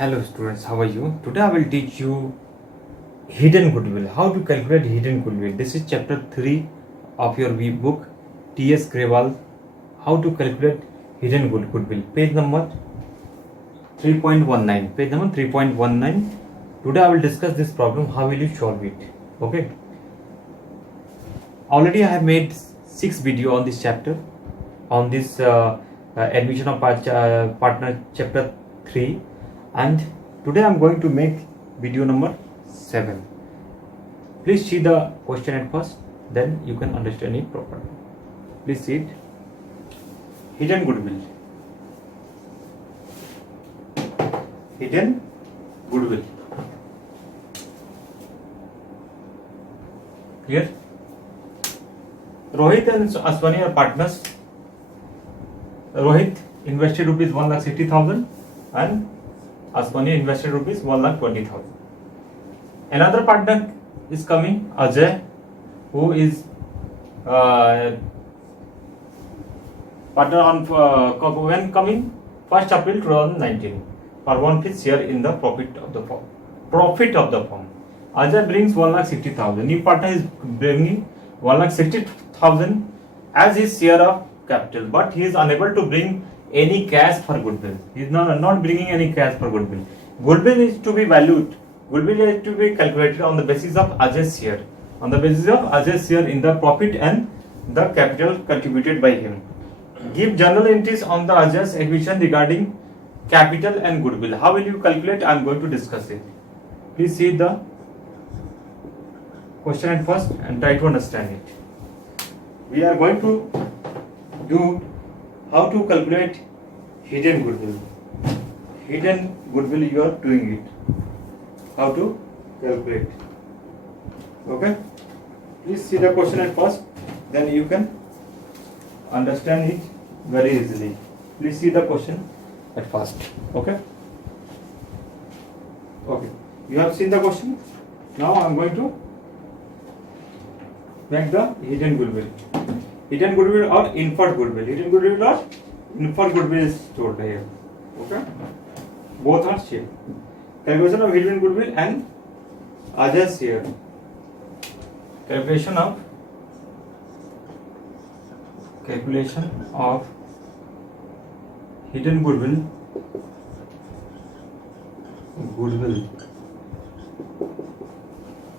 Hello students, how are you? Today I will teach you hidden goodwill. How to calculate hidden goodwill. This is chapter 3 of your book T.S. Grewal. How to calculate hidden goodwill. Page number 3.19. Page number 3.19. Today I will discuss this problem. How will you solve it? Okay. Already I have made 6 video on this chapter. On this admission of partner chapter 3. And today I am going to make video number 7. Please see the question at first, then you can understand it properly. Please see it. Hidden goodwill. Hidden goodwill. Clear? Rohit and Aswani are partners. Rohit invested rupees 1,60,000 and Aswani invested rupees 1,20,000. Another partner is coming, Ajay, who is partner on when coming 1st April 2019 for 1/5 share in the profit of the firm. Ajay brings 1,60,000. New partner is bringing 1,60,000 as his share of capital, but he is unable to bring any cash for goodwill. He is not bringing any cash for goodwill. Goodwill is to be valued. Goodwill is to be calculated on the basis of Ajay's share. On the basis of Ajay's share in the profit and the capital contributed by him. Give journal entries on the Ajay's admission regarding capital and goodwill. How will you calculate? I am going to discuss it. Please see the question at first and try to understand it. We are going to do how to calculate hidden goodwill. Hidden goodwill, you are doing it. How to calculate. Okay? Please see the question at first, then you can understand it very easily. Please see the question at first. Okay? Okay. You have seen the question. Now I am going to make the hidden goodwill. Hidden goodwill or inferred goodwill. Hidden goodwill or inferred goodwill is stored here. Okay? Both are same. Calculation of hidden goodwill and Ajay's share. Calculation of hidden goodwill.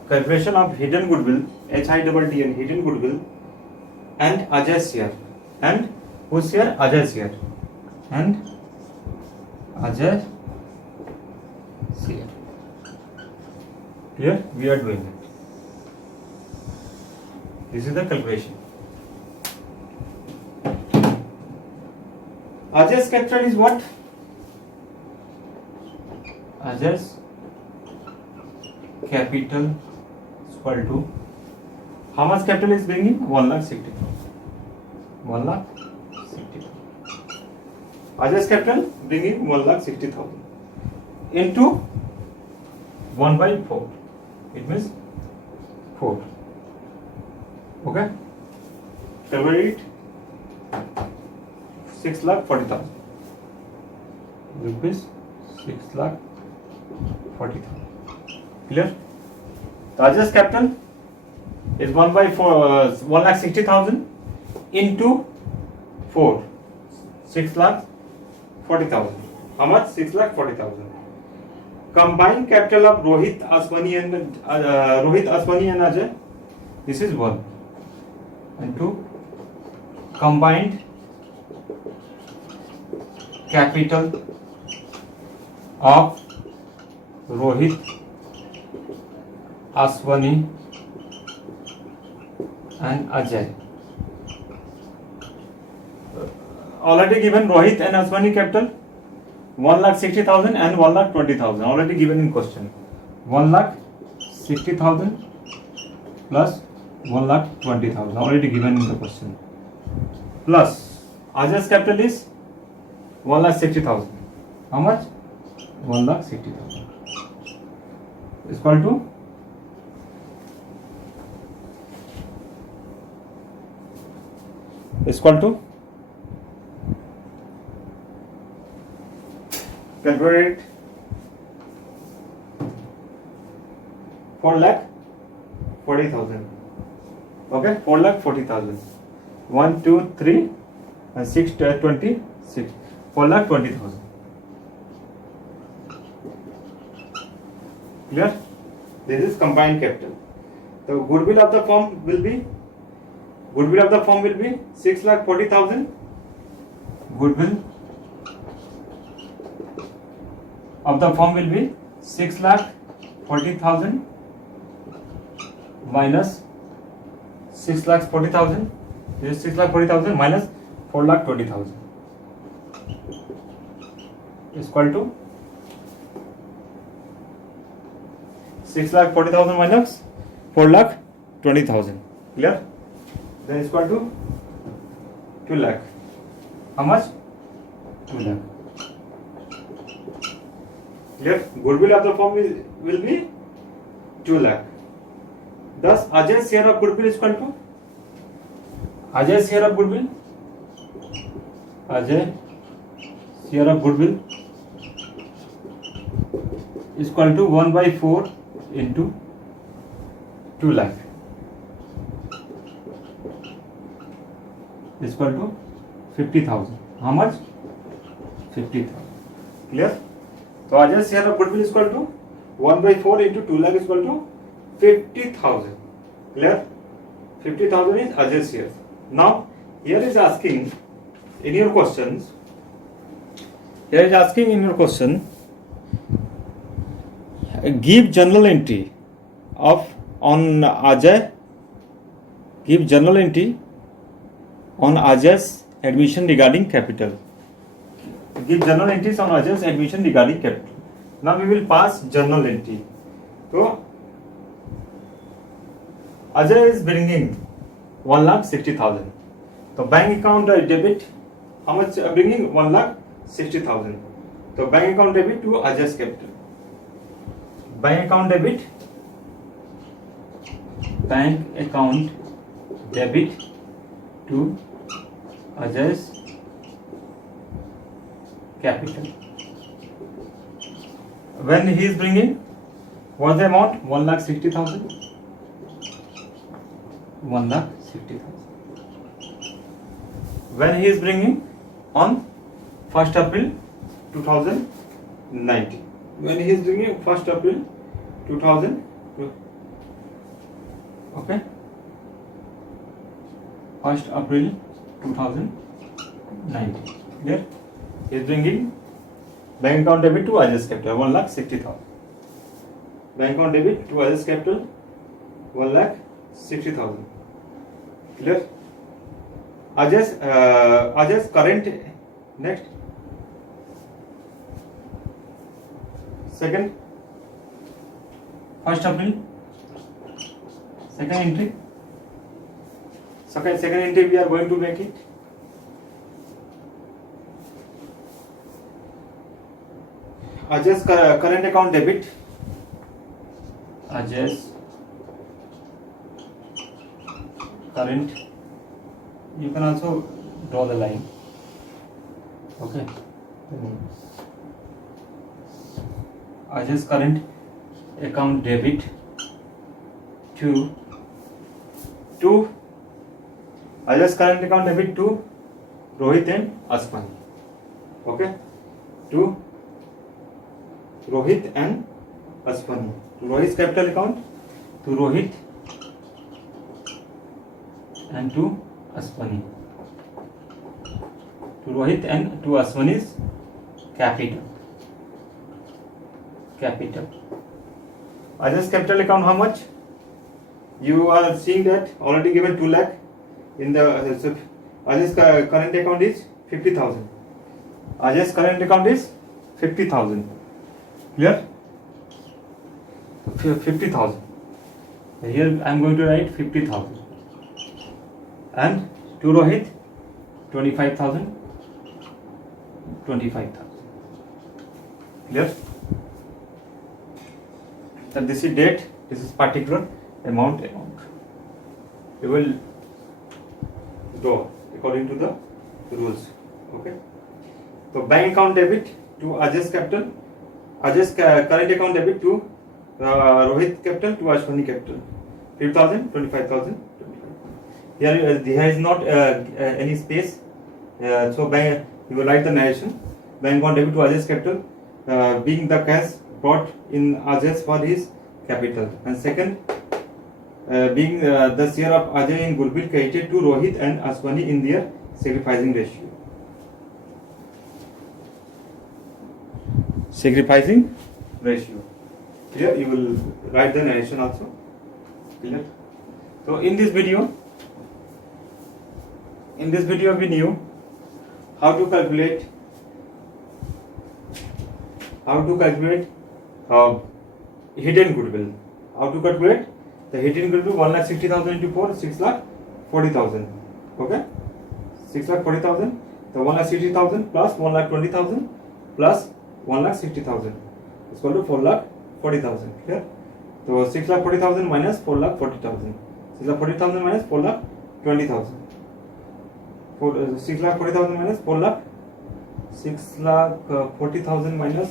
Calculation of hidden goodwill. HIDDN hidden goodwill. And Ajay's share. And whose share? Ajay's share. And Ajay's share. Here we are doing it. This is the calculation. Ajay's capital is what? Ajay's capital is equal to, how much capital is bringing? 1,60,000. 1,60,000. Ajay's capital bringing 1,60,000 into 1/4. It means 4. Okay? Calculate 6,40,000. Rupees 6,40,000. Clear? Ajay's capital is 1/4, 1,60,000 into 4, 6,40,000. How much? 6,40,000. Combined capital of Rohit, Aswani and Ajay. This is 1. And 2. Combined capital of Rohit, Aswani and Ajay. Already given Rohit and Aswani capital 1,60,000 and 1,20,000. Already given in question. 1,60,000 plus 1,20,000. Already given in the question. Plus Ajay's capital is 1,60,000. How much? 1,60,000. Is equal to calculate 4,40,000. Okay, 4,40,000. 1, 2, 3, and 6, 26. 4,20,000. Clear? This is combined capital. So goodwill of the firm will be 6,40,000. Goodwill of the firm will be 6,40,000 minus 6,40,000. This is 6,40,000 minus 4,20,000 is equal to 6,40,000 minus 4,20,000. Clear? Then is equal to 2 lakh. How much? 2 lakh. Clear? Goodwill of the firm will be 2 lakh. Thus, Ajay's share of goodwill is equal to Ajay's share of goodwill. Ajay share of goodwill is equal to 1/4 into 2 lakh is equal to 50,000. How much? 50,000. Clear? So Ajay's share of goodwill is equal to 1/4 into 2 lakh is equal to 50,000. Clear? 50,000 is Ajay's share. Now here is asking in your questions. Here is asking in your question. Give journal entry on Ajay. Give journal entry on Ajay's admission regarding capital. Give journal entries on Ajay's admission regarding capital. Now we will pass journal entry. So Ajay is bringing 1,60,000. So bank account debit. How much bringing? 1,60,000. So bank account debit to Ajay's capital. Bank account debit. Bank account debit to Ajay's capital. When he is bringing, what's the amount? 1,60,000. 1,60,000. When he is bringing on 1st April 2019. When he is bringing 1st April 2000. Okay. 1st April 2019. Clear? He is bringing bank account debit to Ajay's capital 1,60,000. Bank account debit to Ajay's capital 1,60,000. Clear? Ajay's current. Next. Second. 1st April. Second entry. Second entry we are going to make it. Ajay's current account debit. Ajay's current. You can also draw the line. Okay. Ajay's current account debit to Ajay's current account debit to Rohit and Asmani. Okay. To Rohit and Asmani. To Rohit's capital account, to Rohit and to Asmani. To Rohit and to Asmani's capital. Ajay's capital account, how much? You are seeing that already given 2 lakh in the Ajay's current account is 50,000. Ajay's current account is 50,000. Clear? 50,000. Here I am going to write 50,000. And to Rohit 25,000. 25,000. Clear? So this is date, this is particular amount. You will draw according to the rules. Okay. So bank account debit to Ajay's capital, Ajay's current account debit to Rohit capital to Ashwani capital. 50,000, 25,000. Here is not any space. So bank, you will write the narration. Bank account debit to Ajay's capital, being the cash brought in Ajay's for his capital. And second, being the share of Ajay in goodwill credited to Rohit and Ashwani in their sacrificing ratio. Sacrificing ratio. Here you will write the narration also. Clear? So in this video we knew how to calculate hidden goodwill. How to calculate the hidden goodwill? 1,60,000 into 4, 6,40,000. Okay, 6,40,000. The 1,60,000 plus 1,20,000 plus 1,60,000 is equal to 4,40,000. Clear? So 6,40,000 minus 4,40,000. 6,40,000 minus 4,20,000. 6,40,000 minus 6,40,000 minus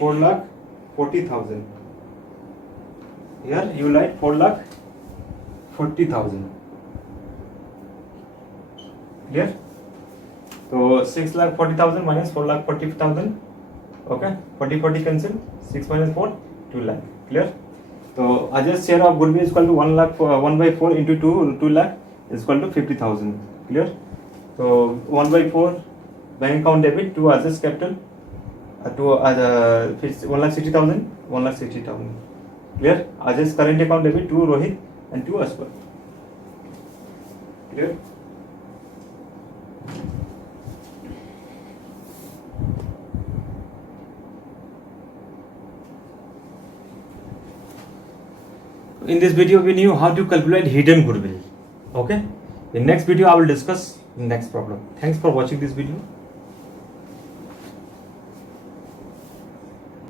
4,40,000. Here you write 4,40,000. Clear? So 6,40,000 minus 4,40,000. Okay, 40 cancel. 6 minus 4, 2 lakh. Clear? So Ajay's share of goodwill is equal to 1 lakh. 1 by 4 into 2 lakh is equal to 50,000. Clear? So 1 by 4 bank account debit to Ajay's capital to 1,60,000. 1,60,000. Clear? Ajay's current account debit to Rohit and to Ashwani. Clear? In this video we knew how to calculate hidden goodwill. Okay, in next video I will discuss next problem. Thanks for watching this video.